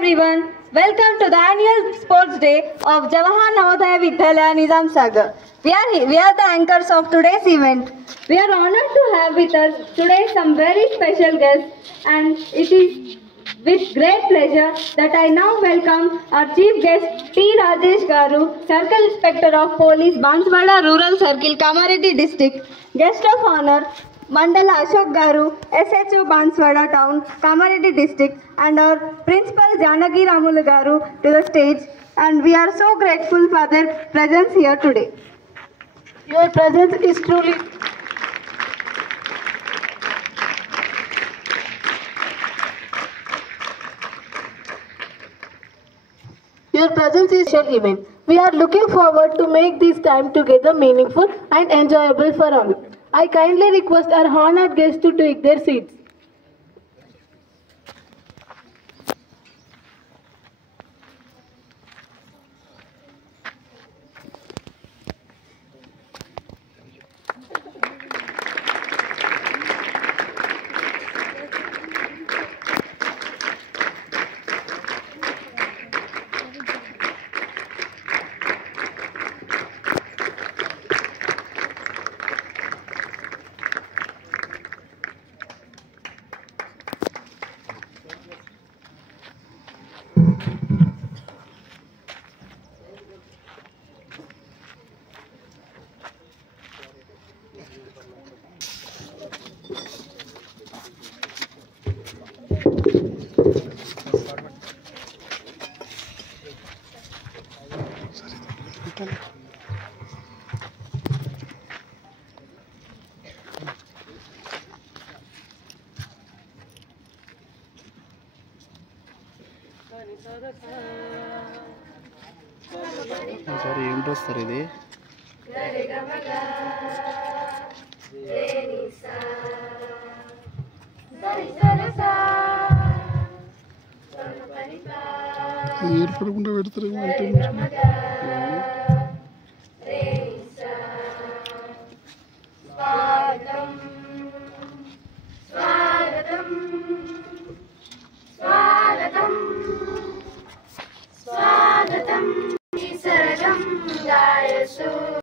everyone. Welcome to the annual sports day of Jawahar Navodaya Vidyalaya Nizam Sagar. We are the anchors of today's event. We are honored to have with us today some very special guests, and it is with great pleasure that I now welcome our chief guest T. Rajesh Garu, Circle Inspector of Police, Banswada Rural Circle, Kamareddy District. Guest of honor Mandala Ashok Garu, SHO Banswada Town, Kamareddy District, and our Principal Janagi Ramulu Garu to the stage. And we are so grateful for their presence here today. Your presence is truly a special event. We are looking forward to make this time together meaningful and enjoyable for all. I kindly request our honored guests to take their seats. Sir ఏం dress sir ఇది? ఏర్పడకుండా పెడతారు.